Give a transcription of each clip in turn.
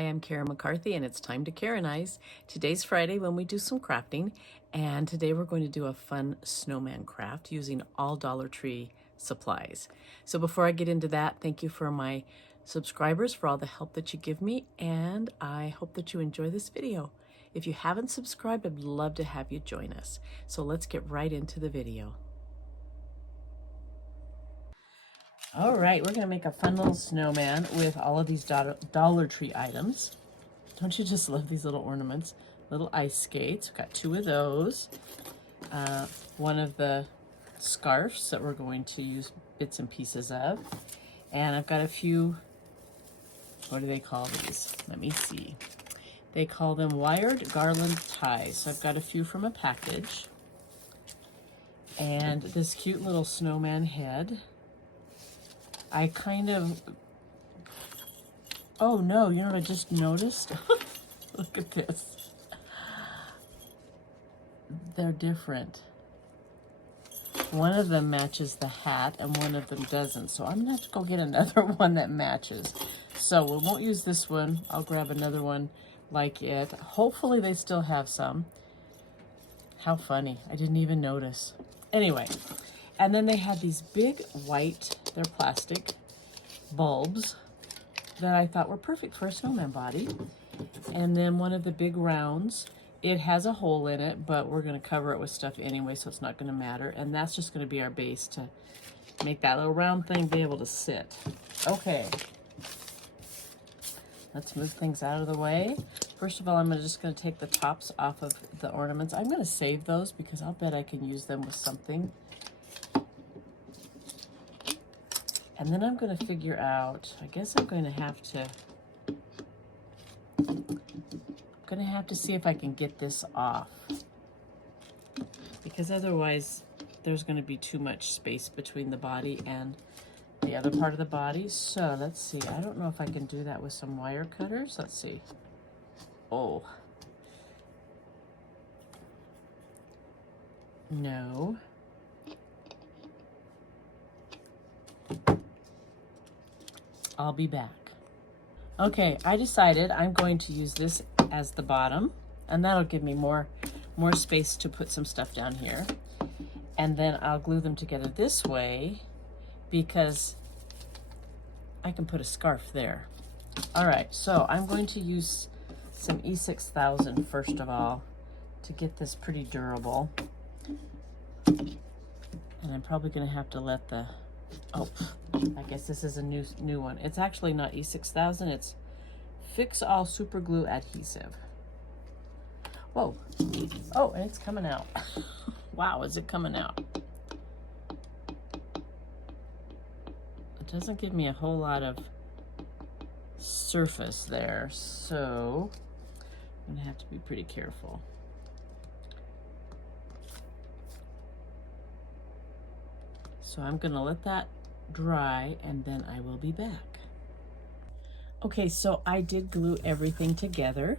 Hi, I'm Karen McCarthy, and it's time to Karen-ize. Today's Friday when we do some crafting, and today we're going to do a fun snowman craft using all Dollar Tree supplies. So before I get into that, thank you for my subscribers for all the help that you give me, and I hope that you enjoy this video. If you haven't subscribed, I'd love to have you join us. So let's get right into the video. All right, we're gonna make a fun little snowman with all of these Dollar Tree items. Don't you just love these little ornaments? Little ice skates, we've got 2 of those. One of the scarves that we're going to use bits and pieces of. And I've got a few, what do they call these? Let me see. They call them wired garland ties. So I've got a few from a package. And this cute little snowman head. I kind of, oh no, you know what I just noticed? Look at this. They're different. One of them matches the hat and one of them doesn't. So I'm gonna have to go get another one that matches. So we won't use this one. I'll grab another one like it. Hopefully they still have some. How funny, I didn't even notice. Anyway. And then they had these big white, they're plastic, bulbs that I thought were perfect for a snowman body. And then one of the big rounds, it has a hole in it, but we're gonna cover it with stuff anyway, so it's not gonna matter. And that's just gonna be our base to make that little round thing be able to sit. Okay, let's move things out of the way. First of all, I'm just gonna take the tops off of the ornaments. I'm gonna save those because I'll bet I can use them with something. And then I'm going to figure out, I guess I'm going to have to see if I can get this off. Because otherwise there's going to be too much space between the body and the other part of the body. So let's see, I don't know if I can do that with some wire cutters. Let's see. Oh. No. I'll be back. Okay, I decided I'm going to use this as the bottom, and that'll give me more space to put some stuff down here. And then I'll glue them together this way because I can put a scarf there. All right, so I'm going to use some E6000 first of all to get this pretty durable. And I'm probably gonna have to let the, oh, I guess this is a new one. It's actually not E6000, it's Fix All Super Glue Adhesive. Whoa. Oh, and it's coming out. Wow, is it coming out? It doesn't give me a whole lot of surface there, so I'm gonna have to be pretty careful. So I'm gonna let that dry and then I will be back. Okay, so I did glue everything together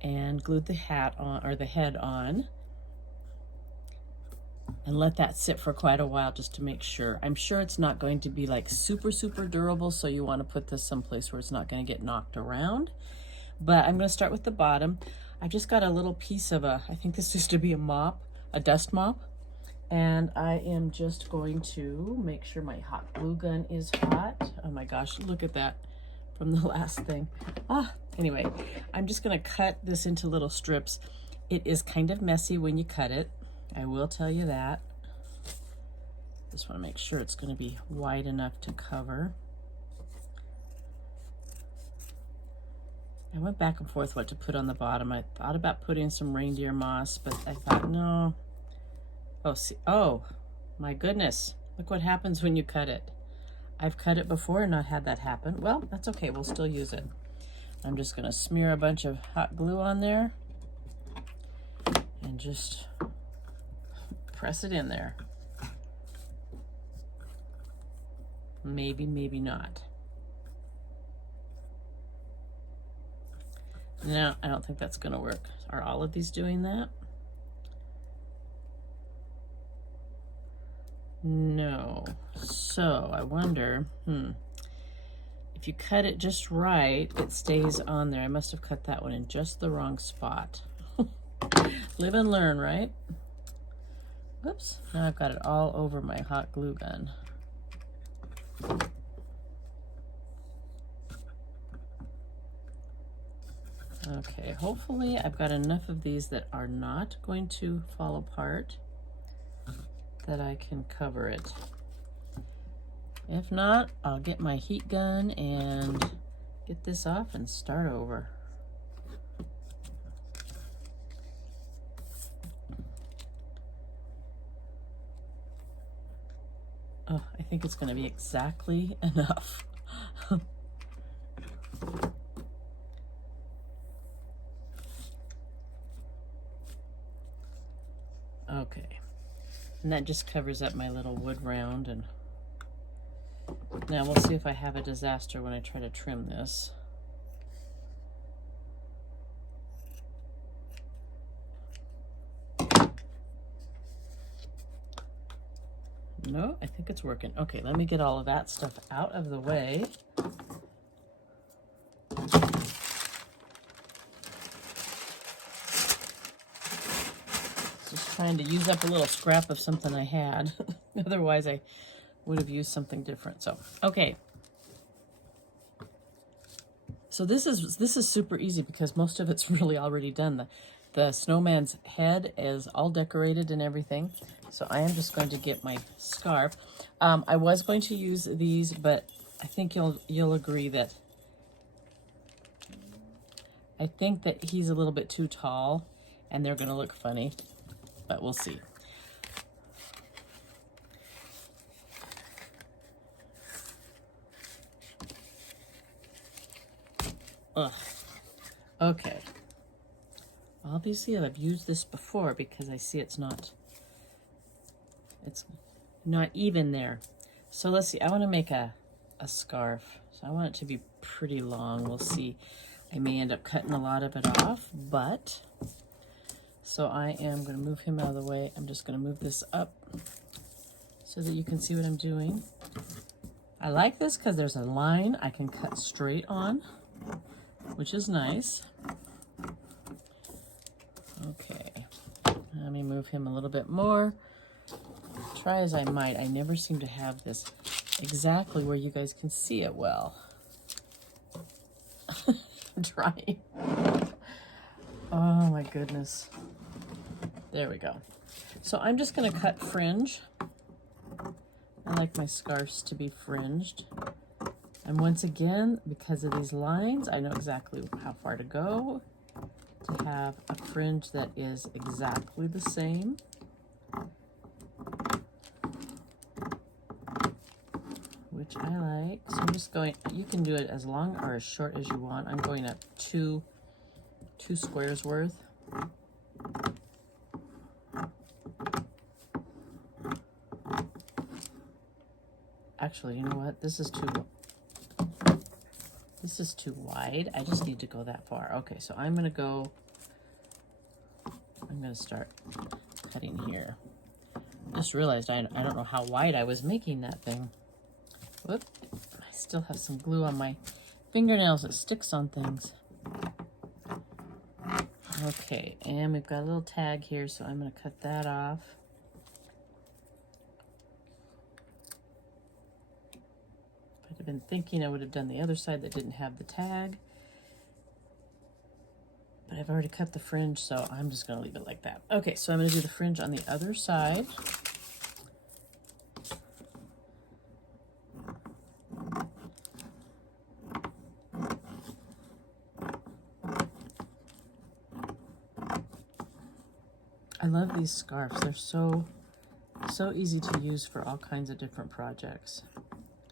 and glued the hat on, or the head on, and let that sit for quite a while just to make sure. I'm sure it's not going to be like super durable, so you want to put this someplace where it's not going to get knocked around. But I'm going to start with the bottom. I've just got a little piece of I think this used to be a mop, a dust mop. And I am just going to make sure my hot glue gun is hot. Oh my gosh, look at that from the last thing. Anyway, I'm just gonna cut this into little strips. It is kind of messy when you cut it. I will tell you that. Just wanna make sure it's gonna be wide enough to cover. I went back and forth what to put on the bottom. I thought about putting some reindeer moss, but I thought, no. Oh, see, oh my goodness, look what happens when you cut it. I've cut it before and not had that happen. Well, that's okay, we'll still use it. I'm just gonna smear a bunch of hot glue on there and just press it in there. Maybe, maybe not. No, I don't think that's gonna work. Are all of these doing that? No. So I wonder, if if you cut it just right, it stays on there. I must have cut that one in just the wrong spot. Live and learn, right? Whoops, now I've got it all over my hot glue gun. Okay, hopefully I've got enough of these that are not going to fall apart that I can cover it. If not, I'll get my heat gun and get this off and start over. Oh, I think it's going to be exactly enough. Okay, and that just covers up my little wood round, and now we'll see if I have a disaster when I try to trim this. No, I think it's working. Okay, let me get all of that stuff out of the way. Just trying to use up a little scrap of something I had. Otherwise, I would have used something different. So, okay. So this is super easy because most of it's really already done. The snowman's head is all decorated and everything. So I am just going to get my scarf. I was going to use these, but I think you'll agree that I think that he's a little bit too tall and they're going to look funny, but we'll see. Ugh. Okay. Obviously, I've used this before because I see it's not even there. So let's see. I want to make a scarf. So I want it to be pretty long. We'll see. I may end up cutting a lot of it off, but so I am going to move him out of the way. I'm just going to move this up so that you can see what I'm doing. I like this because there's a line I can cut straight on, which is nice. Okay, let me move him a little bit more. Try as I might, I never seem to have this exactly where you guys can see it well. I'm trying. Oh my goodness. There we go. So I'm just going to cut fringe. I like my scarves to be fringed. And once again, because of these lines, I know exactly how far to go to have a fringe that is exactly the same. Which I like. So I'm just going, you can do it as long or as short as you want. I'm going up two squares worth. Actually, you know what? This is too wide. I just need to go that far. Okay, so I'm going to start cutting here. Just realized I don't know how wide I was making that thing. Whoop. I still have some glue on my fingernails. It sticks on things. Okay, and we've got a little tag here, so I'm going to cut that off. If I'd been thinking, I would have done the other side that didn't have the tag. But I've already cut the fringe, so I'm just going to leave it like that. Okay, so I'm going to do the fringe on the other side. I love these scarves. They're so easy to use for all kinds of different projects.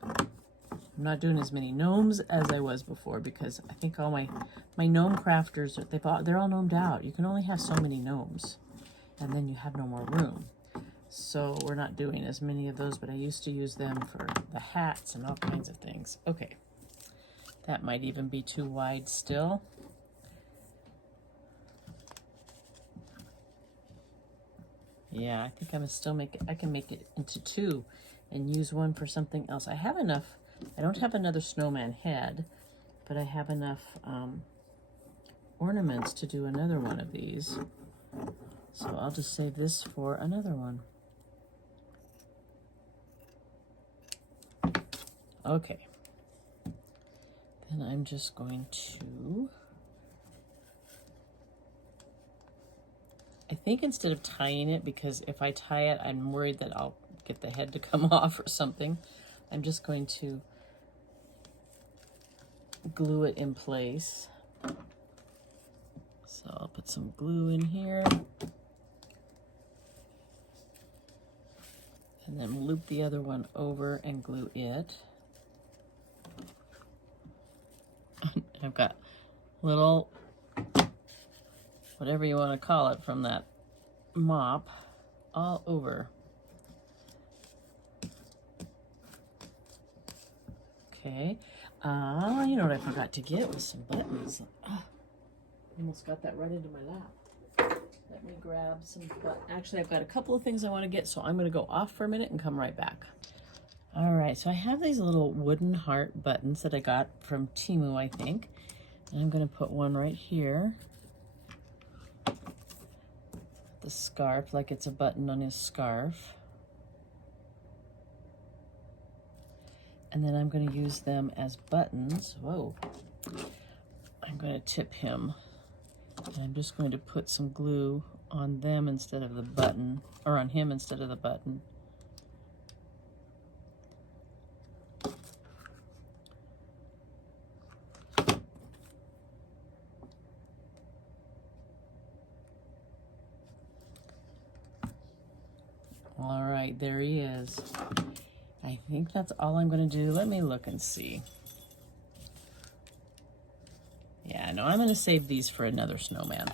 I'm not doing as many gnomes as I was before because I think all my gnome crafters, they're all gnomed out. You can only have so many gnomes and then you have no more room. So we're not doing as many of those, but I used to use them for the hats and all kinds of things. Okay, that might even be too wide still. Yeah, I think I can make it into two and use one for something else. I have enough I don't have another snowman head, but I have enough ornaments to do another one of these. So I'll just save this for another one. Okay. Then I'm just going to, I think instead of tying it, because if I tie it, I'm worried that I'll get the head to come off or something. I'm just going to glue it in place. So I'll put some glue in here. And then loop the other one over and glue it. I've got little, whatever you want to call it, from that mop all over. Okay. You know what I forgot to get was some buttons. Almost got that right into my lap. Let me grab some buttons. Actually, I've got a couple of things I want to get, so I'm going to go off for a minute and come right back. All right, so I have these little wooden heart buttons that I got from Temu, I think. And I'm going to put one right here. The scarf, like it's a button on his scarf. And then I'm going to use them as buttons. Whoa. I'm going to tip him. And I'm just going to put some glue on them instead of the button, or on him instead of the button. All right, there he is. I think that's all I'm going to do. Let me look and see. Yeah, no, I'm going to save these for another snowman.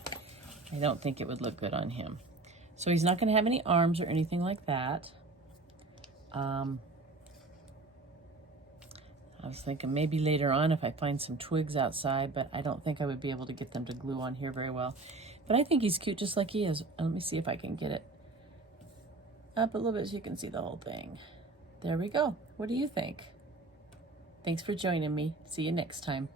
I don't think it would look good on him. So he's not going to have any arms or anything like that. I was thinking maybe later on if I find some twigs outside, but I don't think I would be able to get them to glue on here very well. But I think he's cute just like he is. Let me see if I can get it up a little bit so you can see the whole thing. There we go. What do you think? Thanks for joining me. See you next time.